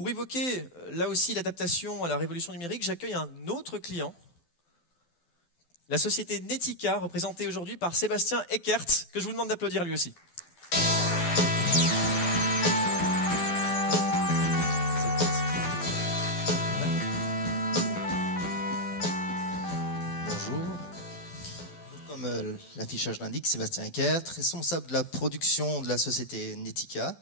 Pour évoquer là aussi l'adaptation à la révolution numérique, j'accueille un autre client, la société Netica, représentée aujourd'hui par Sébastien Eckert, que je vous demande d'applaudir lui aussi. Comme l'affichage l'indique, Sébastien Eckert, responsable de la production de la société Netica.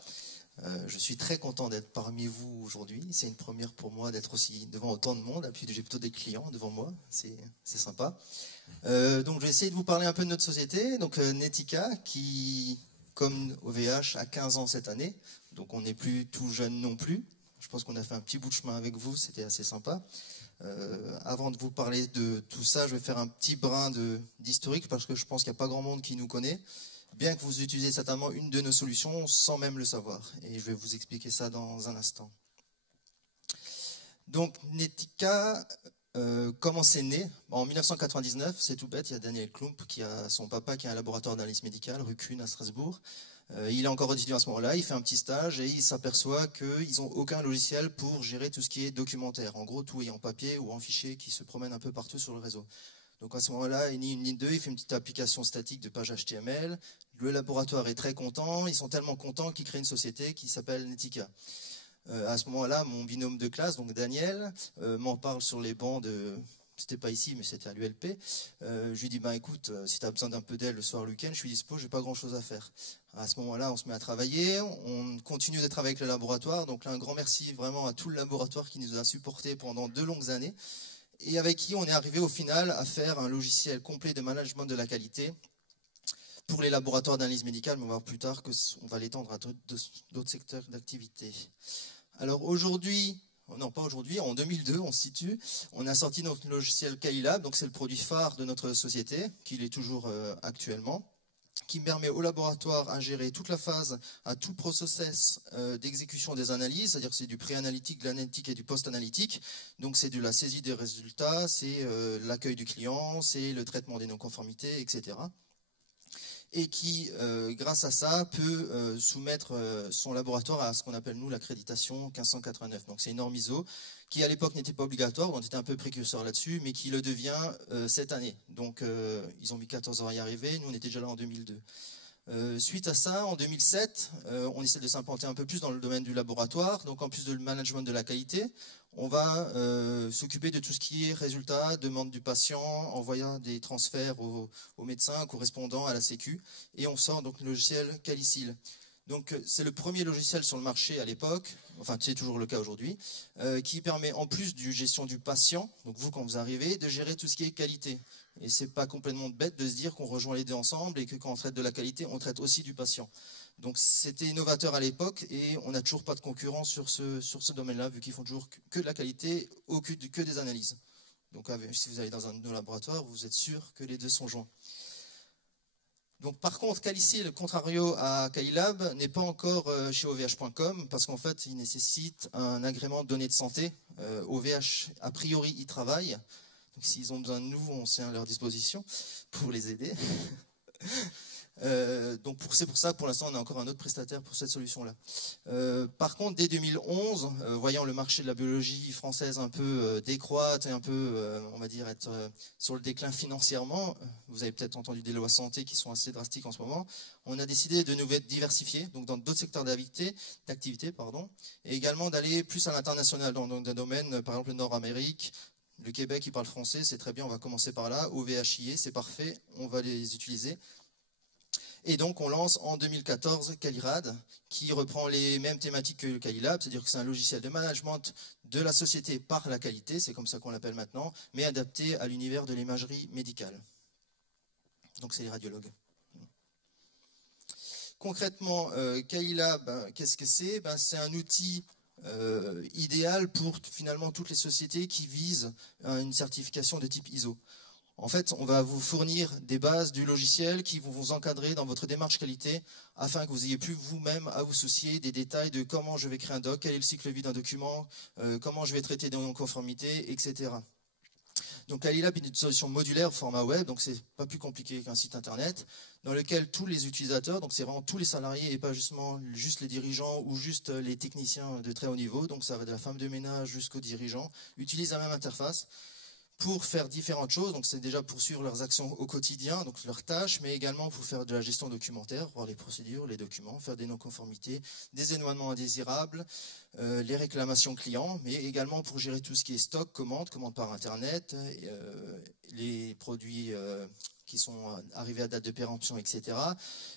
Je suis très content d'être parmi vous aujourd'hui. C'est une première pour moi d'être aussi devant autant de monde. Puis j'ai plutôt des clients devant moi. C'est sympa. Donc je vais essayer de vous parler un peu de notre société. Donc Netica, qui, comme OVH, a 15 ans cette année. Donc on n'est plus tout jeune non plus. Je pense qu'on a fait un petit bout de chemin avec vous. C'était assez sympa. Avant de vous parler de tout ça, je vais faire un petit brin d'historique parce que je pense qu'il n'y a pas grand monde qui nous connaît, bien que vous utilisez certainement une de nos solutions sans même le savoir. Et je vais vous expliquer ça dans un instant. Donc Netica, comment c'est né? En 1999, c'est tout bête, il y a Daniel Klump qui a son papa qui a un laboratoire d'analyse médicale, rue Kuhn à Strasbourg. Il est encore étudiant à ce moment-là, il fait un petit stage et il s'aperçoit qu'ils n'ont aucun logiciel pour gérer tout ce qui est documentaire. En gros, tout est en papier ou en fichier qui se promène un peu partout sur le réseau. Donc à ce moment-là, il nie une ligne 2, il fait une petite application statique de page HTML. Le laboratoire est très content, ils sont tellement contents qu'ils créent une société qui s'appelle Netica. À ce moment-là, mon binôme de classe, donc Daniel, m'en parle sur les bancs de... C'était pas ici, mais c'était à l'ULP. Je lui dis, ben écoute, si tu as besoin d'un peu d'aide le soir, le week-end, je suis dispo, j'ai pas grand-chose à faire. À ce moment-là, on se met à travailler, on continue de travailler avec le laboratoire. Donc là, un grand merci vraiment à tout le laboratoire qui nous a supportés pendant 2 longues années et avec qui on est arrivé au final à faire un logiciel complet de management de la qualité pour les laboratoires d'analyse médicale, mais on va voir plus tard qu'on va l'étendre à d'autres secteurs d'activité. Alors aujourd'hui, non pas aujourd'hui, en 2002 on se situe, on a sorti notre logiciel Kailab, donc c'est le produit phare de notre société, qui l'est toujours actuellement, qui permet au laboratoire à gérer toute la phase, à tout process d'exécution des analyses, c'est-à-dire que c'est du pré-analytique, de l'analytique et du post-analytique. Donc c'est de la saisie des résultats, c'est l'accueil du client, c'est le traitement des non-conformités, etc. Et qui, grâce à ça, peut soumettre son laboratoire à ce qu'on appelle, nous, l'accréditation 1589. Donc c'est une norme ISO qui, à l'époque, n'était pas obligatoire, on était un peu précurseur là-dessus, mais qui le devient cette année. Donc ils ont mis 14 ans à y arriver, nous, on était déjà là en 2002. Suite à ça, en 2007, on essaie de s'implanter un peu plus dans le domaine du laboratoire. Donc en plus de le management de la qualité, on va s'occuper de tout ce qui est résultats, demande du patient, envoyant des transferts aux médecins correspondant à la Sécu. Et on sort donc le logiciel Calicil. Donc c'est le premier logiciel sur le marché à l'époque, enfin c'est toujours le cas aujourd'hui, qui permet en plus du gestion du patient, donc vous quand vous arrivez, de gérer tout ce qui est qualité. Et c'est pas complètement bête de se dire qu'on rejoint les deux ensemble et que quand on traite de la qualité, on traite aussi du patient. Donc c'était innovateur à l'époque et on n'a toujours pas de concurrence sur ce domaine-là, vu qu'ils font toujours que de la qualité, que des analyses. Donc si vous allez dans un de nos laboratoires, vous êtes sûr que les deux sont joints. Donc, par contre, Calicil, contrario à Kailab, n'est pas encore chez OVH.com parce qu'en fait, il nécessite un agrément de données de santé. OVH, a priori, y travaille. Donc, s'ils ont besoin de nous, on s'est à leur disposition pour les aider. Donc c'est pour ça que pour l'instant on a encore un autre prestataire pour cette solution-là. Par contre, dès 2011, voyant le marché de la biologie française un peu décroître et un peu, on va dire, être sur le déclin financièrement, vous avez peut-être entendu des lois santé qui sont assez drastiques en ce moment, on a décidé de nous diversifier, donc dans d'autres secteurs d'activité, et également d'aller plus à l'international, dans des domaines, par exemple le Nord-Amérique. Le Québec, il parle français, c'est très bien, on va commencer par là. OVHIE, c'est parfait, on va les utiliser. Et donc on lance en 2014 Calirad, qui reprend les mêmes thématiques que Kailab, c'est-à-dire que c'est un logiciel de management de la société par la qualité, c'est comme ça qu'on l'appelle maintenant, mais adapté à l'univers de l'imagerie médicale. Donc c'est les radiologues. Concrètement, Kailab, qu'est-ce que c'est? C'est un outil idéal pour finalement toutes les sociétés qui visent une certification de type ISO. En fait, on va vous fournir des bases du logiciel qui vont vous encadrer dans votre démarche qualité afin que vous ayez plus vous-même à vous soucier des détails de comment je vais créer un doc, quel est le cycle de vie d'un document, comment je vais traiter des non-conformités, etc. Donc Alilab est une solution modulaire format web, donc c'est pas plus compliqué qu'un site internet, dans lequel tous les utilisateurs, donc c'est vraiment tous les salariés et pas justement juste les dirigeants ou juste les techniciens de très haut niveau, donc ça va de la femme de ménage jusqu'aux dirigeants, utilisent la même interface pour faire différentes choses. Donc c'est déjà pour suivre leurs actions au quotidien, donc leurs tâches, mais également pour faire de la gestion documentaire, voir les procédures, les documents, faire des non-conformités, des éloignements indésirables, les réclamations clients, mais également pour gérer tout ce qui est stock, commande par internet, les produits qui sont arrivés à date de péremption, etc.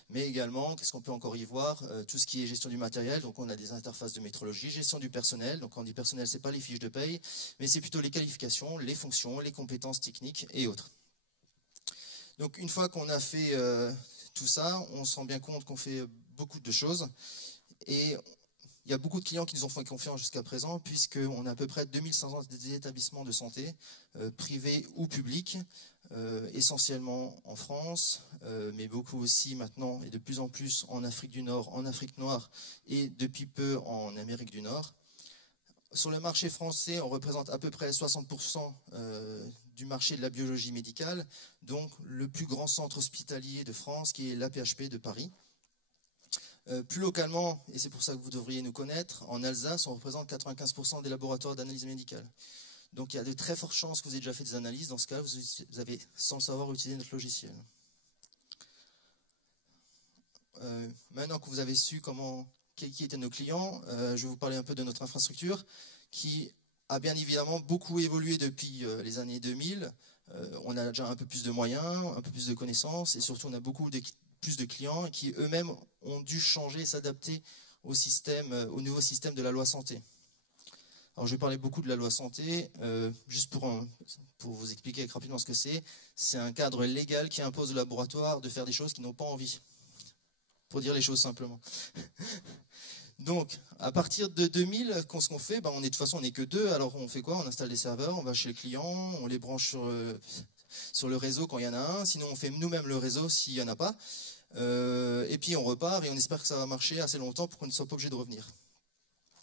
Mais également, qu'est-ce qu'on peut encore y voir, tout ce qui est gestion du matériel. Donc on a des interfaces de métrologie, gestion du personnel. Donc quand on dit personnel, c'est pas les fiches de paye, mais c'est plutôt les qualifications, les fonctions, les compétences techniques et autres. Donc une fois qu'on a fait tout ça, on se rend bien compte qu'on fait beaucoup de choses. Et il y a beaucoup de clients qui nous ont fait confiance jusqu'à présent, puisqu'on a à peu près 2500 établissements de santé, privés ou publics, essentiellement en France, mais beaucoup aussi maintenant et de plus en plus en Afrique du Nord, en Afrique noire et depuis peu en Amérique du Nord. Sur le marché français, on représente à peu près 60% du marché de la biologie médicale, donc le plus grand centre hospitalier de France qui est l'AP-HP de Paris. Plus localement, et c'est pour ça que vous devriez nous connaître, en Alsace, on représente 95% des laboratoires d'analyse médicale. Donc il y a de très fortes chances que vous ayez déjà fait des analyses. Dans ce cas, vous avez, sans le savoir, utilisé notre logiciel. Maintenant que vous avez su qui étaient nos clients, je vais vous parler un peu de notre infrastructure, qui a bien évidemment beaucoup évolué depuis les années 2000. On a déjà un peu plus de moyens, un peu plus de connaissances, et surtout on a beaucoup plus de clients qui eux-mêmes ont dû changer, s'adapter au nouveau système de la loi santé. Alors je vais parler beaucoup de la loi santé, juste pour vous expliquer rapidement ce que c'est. C'est un cadre légal qui impose aux laboratoires de faire des choses qu'ils n'ont pas envie, pour dire les choses simplement. Donc, à partir de 2000, ce qu'on fait, de toute façon on n'est que deux, alors on fait quoi? On installe des serveurs, on va chez le client, on les branche sur le réseau quand il y en a un, sinon on fait nous-mêmes le réseau s'il n'y en a pas, et puis on repart et on espère que ça va marcher assez longtemps pour qu'on ne soit pas obligé de revenir.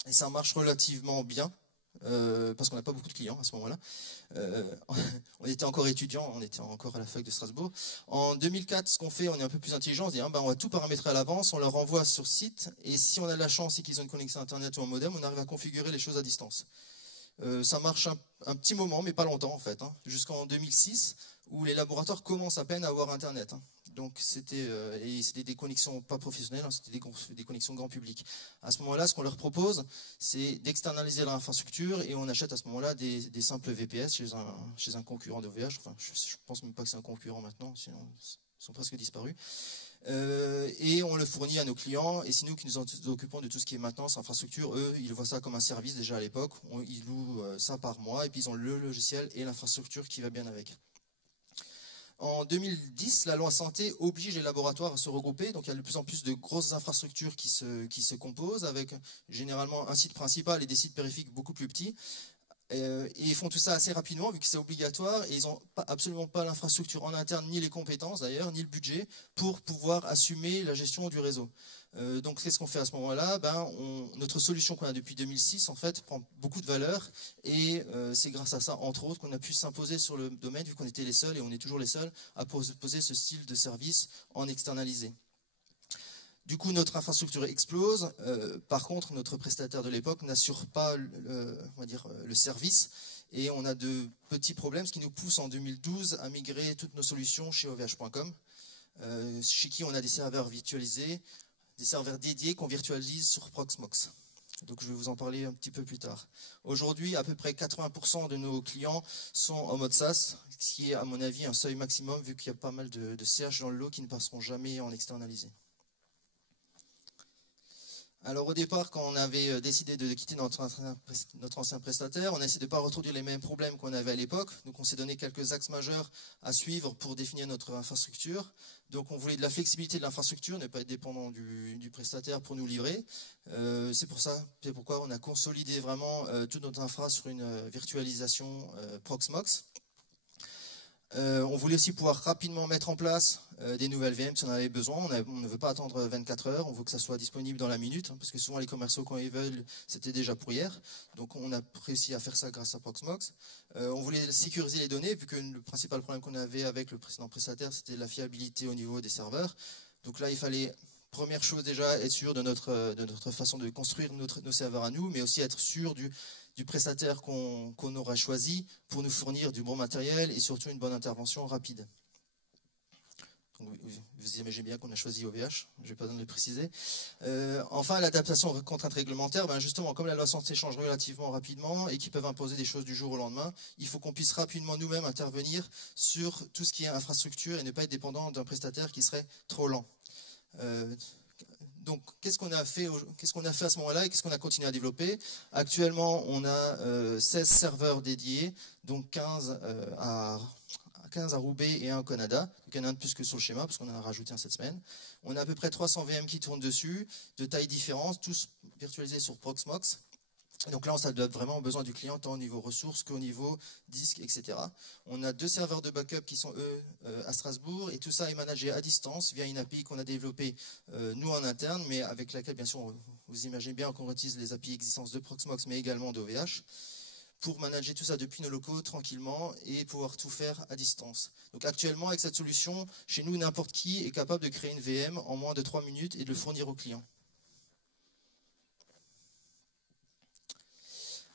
Et ça marche relativement bien, parce qu'on n'a pas beaucoup de clients à ce moment-là. On était encore étudiants, on était encore à la fac de Strasbourg. En 2004, ce qu'on fait, on est un peu plus intelligent, on se dit on va tout paramétrer à l'avance, on leur envoie sur site, et si on a de la chance et qu'ils ont une connexion internet ou un modem, on arrive à configurer les choses à distance. Ça marche un petit moment, mais pas longtemps en fait, jusqu'en 2006, où les laboratoires commencent à peine à avoir internet. Donc c'était des connexions pas professionnelles, c'était des connexions grand public. À ce moment-là, ce qu'on leur propose, c'est d'externaliser leur infrastructure, et on achète à ce moment-là des simples VPS chez un concurrent d'OVH. Enfin, je pense même pas que c'est un concurrent maintenant, sinon ils sont presque disparus. Et on le fournit à nos clients, et c'est nous qui nous occupons de tout ce qui est maintenance, infrastructure. Eux, ils voient ça comme un service déjà à l'époque. Ils louent ça par mois, et puis ils ont le logiciel et l'infrastructure qui va bien avec. En 2010, la loi santé oblige les laboratoires à se regrouper, donc il y a de plus en plus de grosses infrastructures qui se composent, avec généralement un site principal et des sites périphériques beaucoup plus petits. Et ils font tout ça assez rapidement vu que c'est obligatoire, et ils n'ont absolument pas l'infrastructure en interne, ni les compétences d'ailleurs, ni le budget pour pouvoir assumer la gestion du réseau. Donc qu'est-ce qu'on fait à ce moment-là? Notre solution qu'on a depuis 2006 en fait prend beaucoup de valeur, et c'est grâce à ça entre autres qu'on a pu s'imposer sur le domaine, vu qu'on était les seuls, et on est toujours les seuls à proposer ce style de service en externalisé. Du coup, notre infrastructure explose. Par contre, notre prestataire de l'époque n'assure pas le service, et on a de petits problèmes, ce qui nous pousse en 2012 à migrer toutes nos solutions chez OVH.com, chez qui on a des serveurs virtualisés, des serveurs dédiés qu'on virtualise sur Proxmox. Donc je vais vous en parler un petit peu plus tard. Aujourd'hui, à peu près 80% de nos clients sont en mode SaaS, ce qui est à mon avis un seuil maximum, vu qu'il y a pas mal de CH dans le lot qui ne passeront jamais en externalisé. Alors au départ, quand on avait décidé de quitter notre ancien prestataire, on a essayé de ne pas reproduire les mêmes problèmes qu'on avait à l'époque. Donc on s'est donné quelques axes majeurs à suivre pour définir notre infrastructure. Donc on voulait de la flexibilité de l'infrastructure, ne pas être dépendant du prestataire pour nous livrer. C'est pourquoi on a consolidé vraiment toute notre infra sur une virtualisation Proxmox. On voulait aussi pouvoir rapidement mettre en place des nouvelles VM si on en avait besoin. On ne veut pas attendre 24 heures, on veut que ça soit disponible dans la minute, hein, parce que souvent les commerciaux, quand ils veulent, c'était déjà pour hier. Donc on a réussi à faire ça grâce à Proxmox. On voulait sécuriser les données, vu que le principal problème qu'on avait avec le précédent prestataire, c'était la fiabilité au niveau des serveurs. Donc là, il fallait, première chose déjà, être sûr de notre façon de construire nos serveurs à nous, mais aussi être sûr du prestataire qu'on aura choisi pour nous fournir du bon matériel et surtout une bonne intervention rapide. Vous imaginez bien qu'on a choisi OVH, je n'ai pas besoin de le préciser. Enfin, l'adaptation aux contraintes réglementaires, ben justement, comme la loi santé change relativement rapidement et qu'ils peuvent imposer des choses du jour au lendemain, il faut qu'on puisse rapidement nous-mêmes intervenir sur tout ce qui est infrastructure et ne pas être dépendant d'un prestataire qui serait trop lent. Donc, qu'est-ce qu'on a fait à ce moment-là et qu'est-ce qu'on a continué à développer? Actuellement, on a 16 serveurs dédiés, donc 15 à Roubaix et un au Canada. Donc, il y en a un de plus que sur le schéma, parce qu'on en a rajouté un cette semaine. On a à peu près 300 VM qui tournent dessus, de tailles différentes, tous virtualisés sur Proxmox. Donc là, on s'adapte vraiment aux besoins du client, tant au niveau ressources qu'au niveau disque, etc. On a 2 serveurs de backup qui sont, eux, à Strasbourg, et tout ça est managé à distance via une API qu'on a développée, nous, en interne, mais avec laquelle, bien sûr, vous imaginez bien qu'on utilise les API existantes de Proxmox, mais également d'OVH, pour manager tout ça depuis nos locaux, tranquillement, et pouvoir tout faire à distance. Donc actuellement, avec cette solution, chez nous, n'importe qui est capable de créer une VM en moins de 3 minutes et de le fournir au client.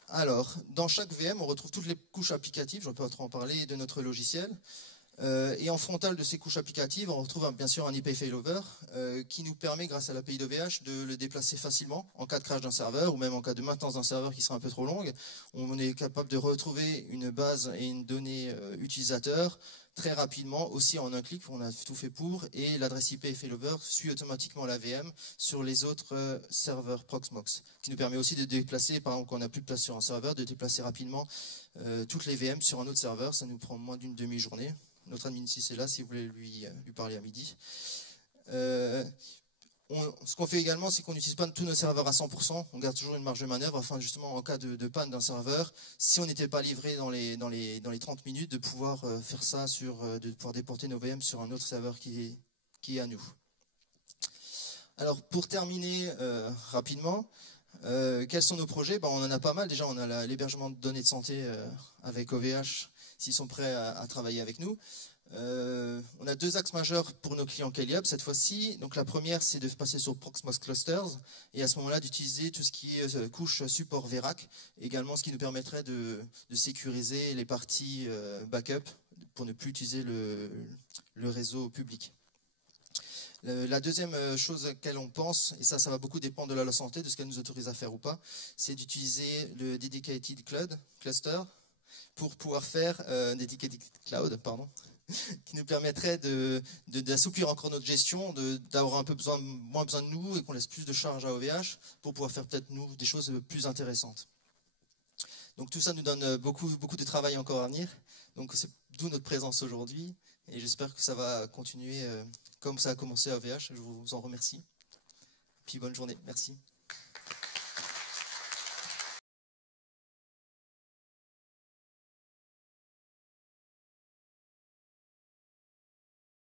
Alors, dans chaque VM, on retrouve toutes les couches applicatives, je ne vais pas trop en parler, de notre logiciel. Et en frontal de ces couches applicatives, on retrouve bien sûr un IP failover qui nous permet, grâce à l'API d'OVH, de le déplacer facilement en cas de crash d'un serveur ou même en cas de maintenance d'un serveur qui sera un peu trop longue. On est capable de retrouver une base et une donnée utilisateur très rapidement, aussi en un clic, on a tout fait pour, et l'adresse IP failover suit automatiquement la VM sur les autres serveurs Proxmox, qui nous permet aussi de déplacer, par exemple quand on n'a plus de place sur un serveur, de déplacer rapidement toutes les VM sur un autre serveur. Ça nous prend moins d'une demi-journée. Notre admin 6 est là si vous voulez lui parler à midi. Ce qu'on fait également, c'est qu'on n'utilise pas tous nos serveurs à 100%. On garde toujours une marge de manœuvre afin justement, en cas de panne d'un serveur, si on n'était pas livré dans les 30 minutes, de pouvoir faire ça, de pouvoir déporter nos VM sur un autre serveur qui est à nous. Alors, pour terminer rapidement, quels sont nos projets? On en a pas mal. Déjà, on a l'hébergement de données de santé avec OVH, s'ils sont prêts à travailler avec nous. On a 2 axes majeurs pour nos clients Kaliab cette fois-ci. Donc la première, c'est de passer sur Proxmox Clusters et à ce moment-là d'utiliser tout ce qui est couche support VERAC, également ce qui nous permettrait de sécuriser les parties backup pour ne plus utiliser le réseau public. La deuxième chose à laquelle on pense, et ça va beaucoup dépendre de la loi santé, de ce qu'elle nous autorise à faire ou pas, c'est d'utiliser le Dedicated Cloud Cluster pour pouvoir faire Dedicated Cloud, pardon, qui nous permettrait d'assouplir encore notre gestion, d'avoir un peu moins besoin de nous et qu'on laisse plus de charge à OVH pour pouvoir faire peut-être nous des choses plus intéressantes. Donc tout ça nous donne beaucoup de travail encore à venir. Donc c'est d'où notre présence aujourd'hui et j'espère que ça va continuer comme ça a commencé à OVH. Je vous en remercie. Puis bonne journée. Merci.